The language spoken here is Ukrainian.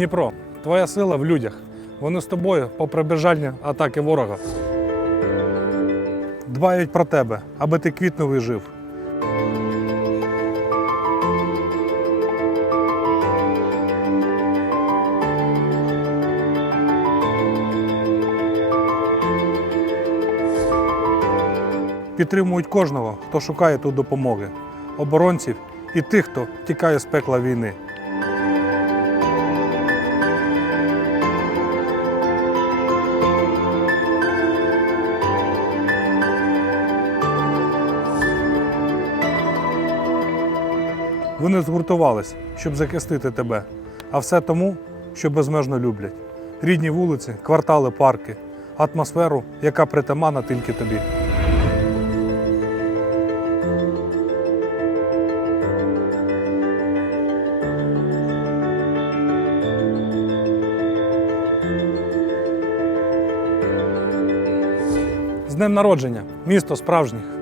Дніпро, твоя сила в людях. Вони з тобою попри бажання атаки ворога. Дбають про тебе, аби ти квітнув і жив. Підтримують кожного, хто шукає тут допомоги, оборонців і тих, хто тікає з пекла війни. Вони згуртувались, щоб захистити тебе, а все тому, що безмежно люблять. Рідні вулиці, квартали, парки, атмосферу, яка притаманна тільки тобі. З днем народження, місто справжніх.